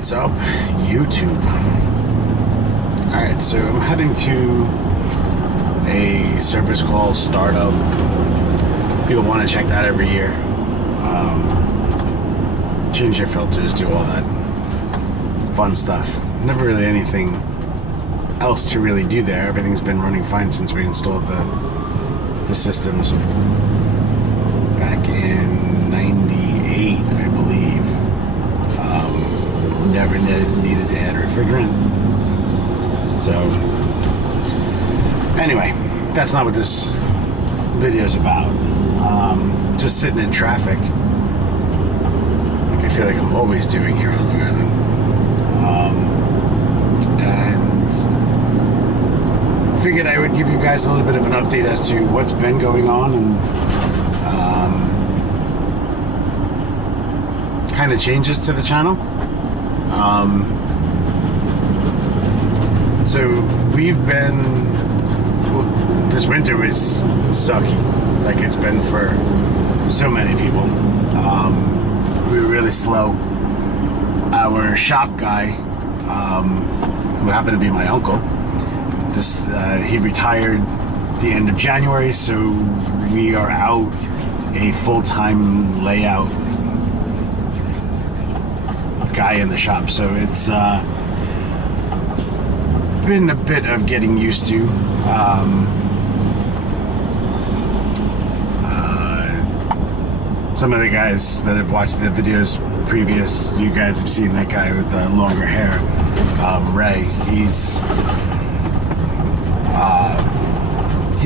What's up, YouTube? Alright, so I'm heading to a service called Startup. People want to check that every year. Change your filters, do all that fun stuff. Never really anything else to really do there. Everything's been running fine since we installed the systems back in '98, I believe. Never needed to add refrigerant. So anyway, that's not what this video is about. Just sitting in traffic, like I feel like I'm always doing here on Long Island. And figured I would give you guys a little bit of an update as to what's been going on and kind of changes to the channel. So we've been, well, this winter was sucky, like it's been for so many people. We were really slow. Our shop guy, who happened to be my uncle, he retired the end of January, so we are out a full-time layout guy in the shop. So it's been a bit of getting used to. Some of the guys that have watched the videos previous, you guys have seen that guy with the longer hair, Ray. He's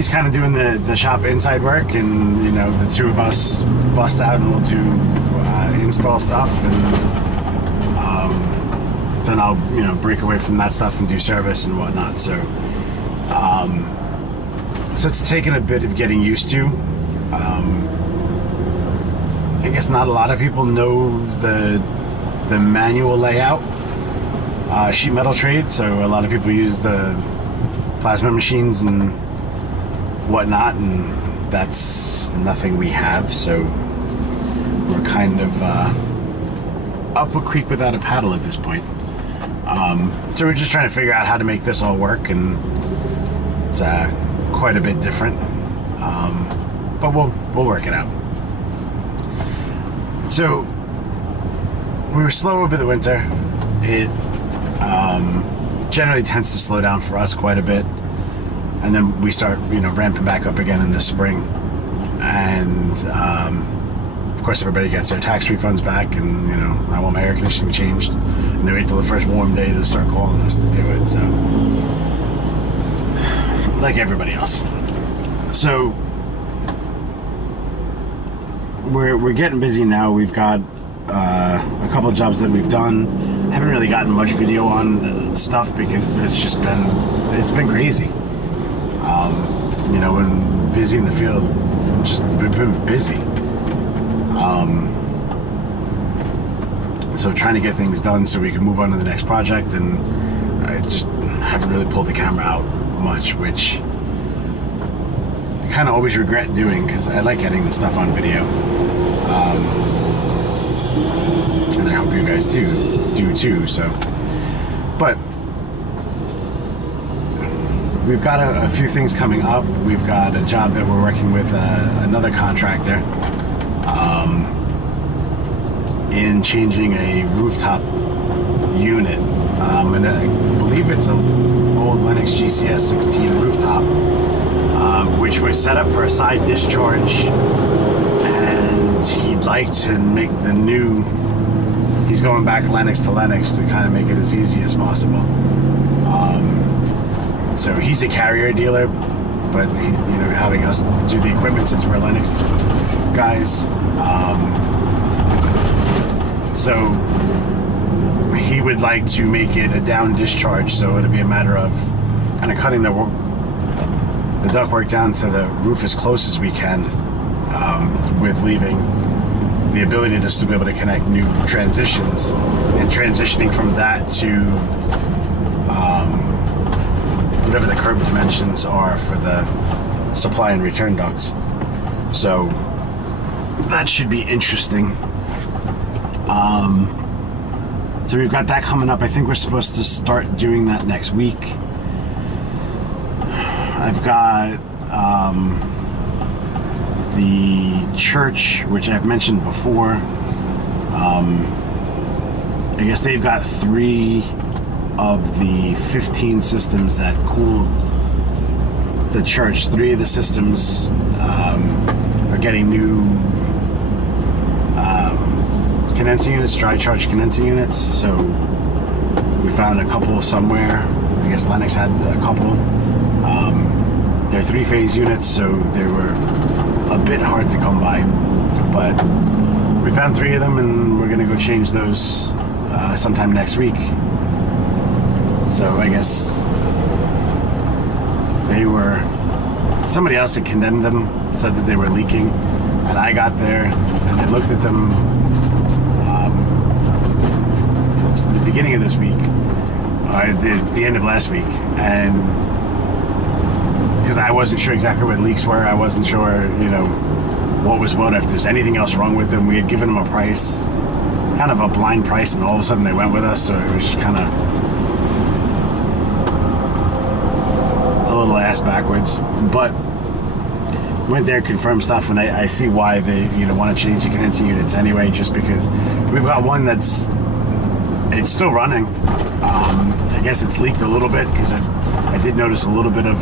kind of doing the shop inside work, and you know, the two of us bust out and we'll do install stuff, and then I'll, you know, break away from that stuff and do service and whatnot. So so it's taken a bit of getting used to. I guess not a lot of people know the manual layout, sheet metal trade, so a lot of people use the plasma machines and whatnot, and that's nothing we have, so we're kind of up a creek without a paddle at this point. So we're just trying to figure out how to make this all work, and it's quite a bit different, but we'll work it out. So we were slow over the winter. It generally tends to slow down for us quite a bit, and then we start, you know, ramping back up again in the spring. And of course, everybody gets their tax refunds back, and you know, I want my air conditioning changed, and they wait till the first warm day to start calling us to do it. So, like everybody else. So we're getting busy now. We've got a couple of jobs that we've done. I haven't really gotten much video on stuff because it's been crazy. You know, when busy in the field, we've been busy. So trying to get things done so we can move on to the next project, and I just haven't really pulled the camera out much, which I kind of always regret doing because I like getting the stuff on video. And I hope you guys do too. So, but we've got a few things coming up. We've got a job that we're working with another contractor in changing a rooftop unit, and I believe it's an old Lennox GCS 16 rooftop, which was set up for a side discharge, and he'd like to make the new, he's going back Lennox to Lennox to kind of make it as easy as possible. So he's a Carrier dealer, but he's, you know, having us do the equipment since we're Lennox guys. So he would like to make it a down discharge, so it'll be a matter of kind of cutting the ductwork down to the roof as close as we can, with leaving the ability just to be able to connect new transitions, and transitioning from that to whatever the curb dimensions are for the supply and return ducts. So that should be interesting. So we've got that coming up. I think we're supposed to start doing that next week. I've got the church, which I've mentioned before. I guess they've got 3 of the 15 systems that cool the church. 3 of the systems are getting new condensing units, dry charge condensing units. So we found a couple somewhere. I guess Lennox had a couple. They're 3-phase units, so they were a bit hard to come by. But we found 3 of them, and we're gonna go change those sometime next week. So I guess they were, somebody else had condemned them, said that they were leaking, and I got there and I looked at them at the beginning of this week, the end of last week, and because I wasn't sure exactly what leaks were, I wasn't sure, you know, what was what, if there's anything else wrong with them. We had given them a price, kind of a blind price, and all of a sudden they went with us, so it was kind of a little ass backwards. But went there, confirmed stuff, and I see why they, you know, want to change the condensing units anyway, just because we've got one that's, it's still running. I guess it's leaked a little bit because I did notice a little bit of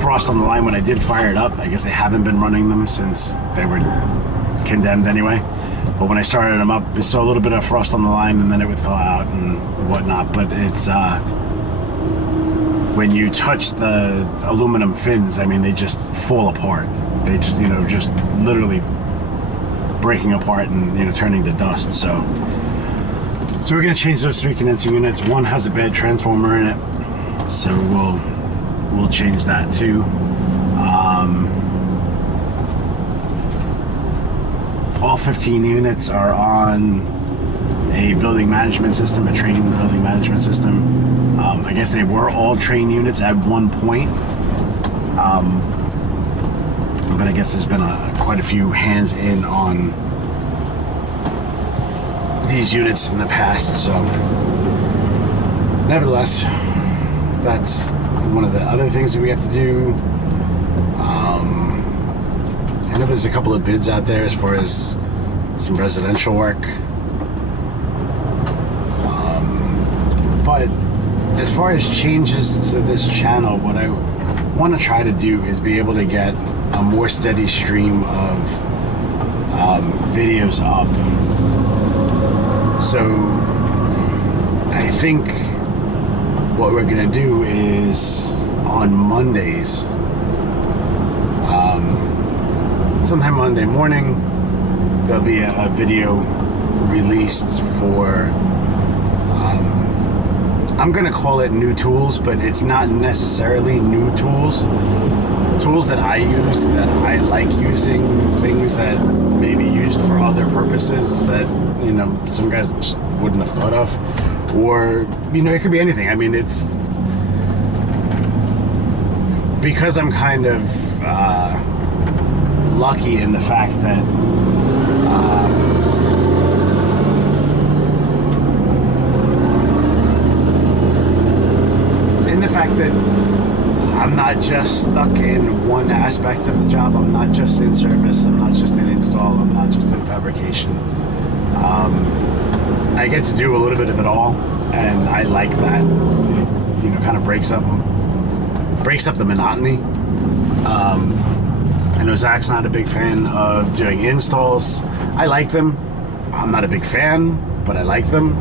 frost on the line when I did fire it up. I guess they haven't been running them since they were condemned anyway. But when I started them up, I saw a little bit of frost on the line, and then it would thaw out and whatnot. But it's when you touch the aluminum fins, I mean, they just fall apart. They just, you know, just literally breaking apart and, you know, turning to dust. So we're gonna change those 3 condensing units. One has a bad transformer in it, so we'll change that too. All 15 units are on a building management system, a train building management system. I guess they were all train units at one point, but I guess there's been quite a few hands in on these units in the past. So nevertheless, that's one of the other things that we have to do. I know there's a couple of bids out there as far as some residential work, but as far as changes to this channel, what I want to try to do is be able to get a more steady stream of videos up. So I think what we're gonna do is on Mondays, sometime Monday morning, there'll be a video released for, I'm gonna call it new tools, but it's not necessarily new tools. Tools that I use, that I like using, things that may be used for other purposes that, you know, some guys just wouldn't have thought of. Or, you know, it could be anything. I mean, it's because I'm kind of lucky in the fact that I'm not just stuck in one aspect of the job. I'm not just in service. I'm not just in install. I'm not just in fabrication. I get to do a little bit of it all, and I like that. It, you know, kind of breaks up the monotony. I know Zach's not a big fan of doing installs. I like them. I'm not a big fan, but I like them.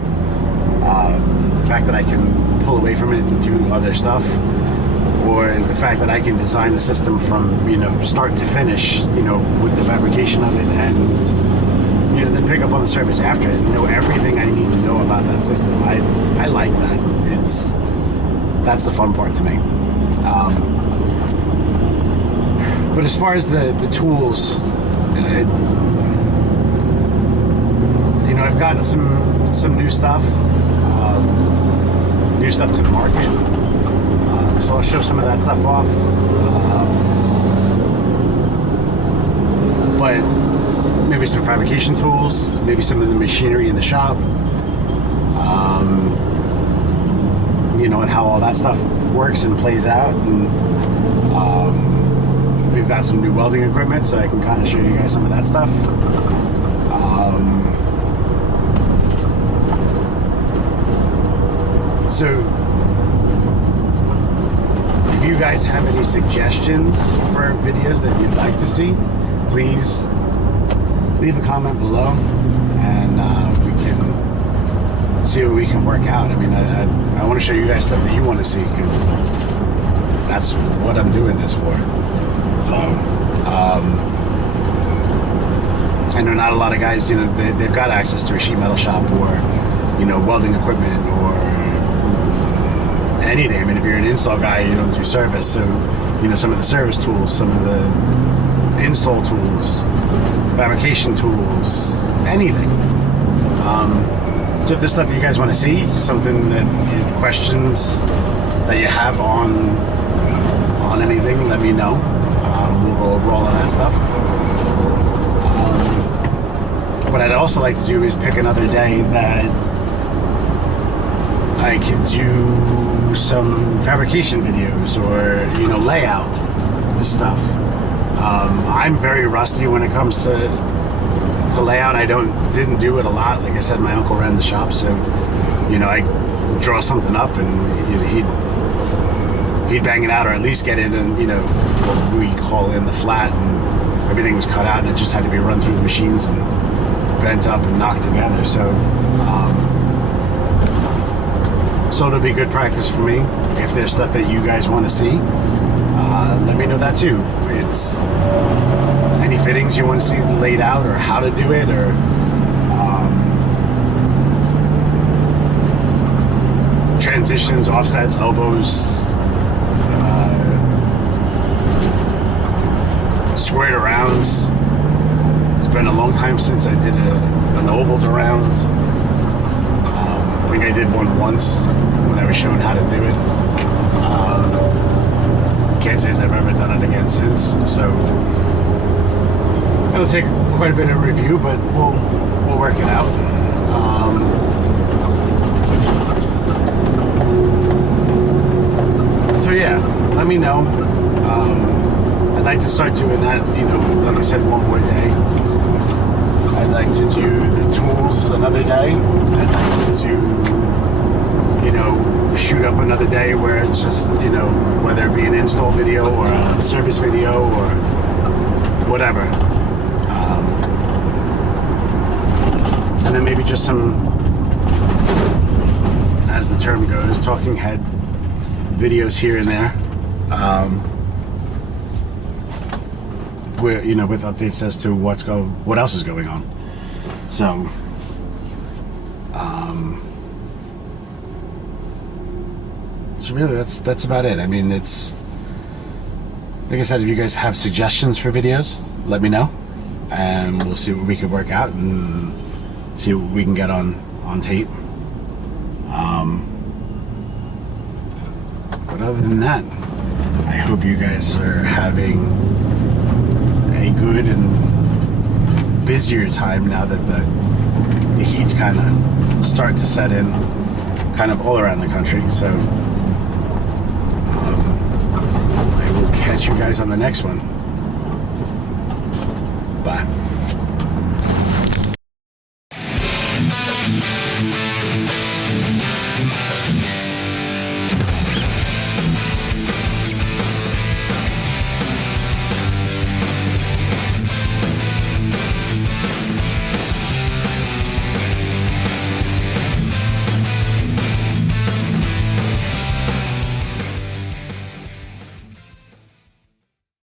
The fact that I can pull away from it and do other stuff, or the fact that I can design the system from, you know, start to finish, you know, with the fabrication of it, and, you know, then pick up on the service after it and know everything I need to know about that system. I like that. That's the fun part to me. But as far as the tools, you know, I've gotten some new stuff to the market. So I'll show some of that stuff off. But maybe some fabrication tools, maybe some of the machinery in the shop, you know, and how all that stuff works and plays out. And we've got some new welding equipment, so I can kind of show you guys some of that stuff. So if you guys have any suggestions for videos that you'd like to see, please leave a comment below, and we can see what we can work out. I mean, I want to show you guys stuff that you want to see, because that's what I'm doing this for. So I know not a lot of guys, you know, they've got access to a sheet metal shop, or, you know, welding equipment, or anything. I mean, if you're an install guy, you don't do service, so, you know, some of the service tools, some of the install tools, fabrication tools, anything. So if there's stuff that you guys want to see, something that questions that you have on anything, let me know. We'll go over all of that stuff. What I'd also like to do is pick another day that I could do some fabrication videos, or, you know, layout stuff. I'm very rusty when it comes to layout. I didn't do it a lot. Like I said, my uncle ran the shop, so, you know, I draw something up, and, you know, he'd bang it out, or at least get it in, you know, what we call in the flat, and everything was cut out, and it just had to be run through the machines and bent up and knocked together. So so it'll be good practice for me. If there's stuff that you guys want to see, let me know that too. It's any fittings you want to see laid out, or how to do it, or transitions, offsets, elbows, squared arounds. It's been a long time since I did an ovaled around. I think I did one once when I was shown how to do it. Can't say as I've ever done it again since, so it'll take quite a bit of review, but we'll work it out. So yeah, let me know. I'd like to start doing that, you know, like I said, one more day. I'd like to do the tools another day. I'd like to do, you know, shoot up another day where it's just, you know, whether it be an install video or a service video or whatever. And then maybe just some, as the term goes, talking head videos here and there. Where, you know, with updates as to what else is going on. So so really that's about it. I mean, it's like I said, if you guys have suggestions for videos, let me know, and we'll see what we can work out and see what we can get on tape. But other than that, I hope you guys are having a good and busier time now that the heat's kind of starting to set in, kind of all around the country. So I will catch you guys on the next one. Bye.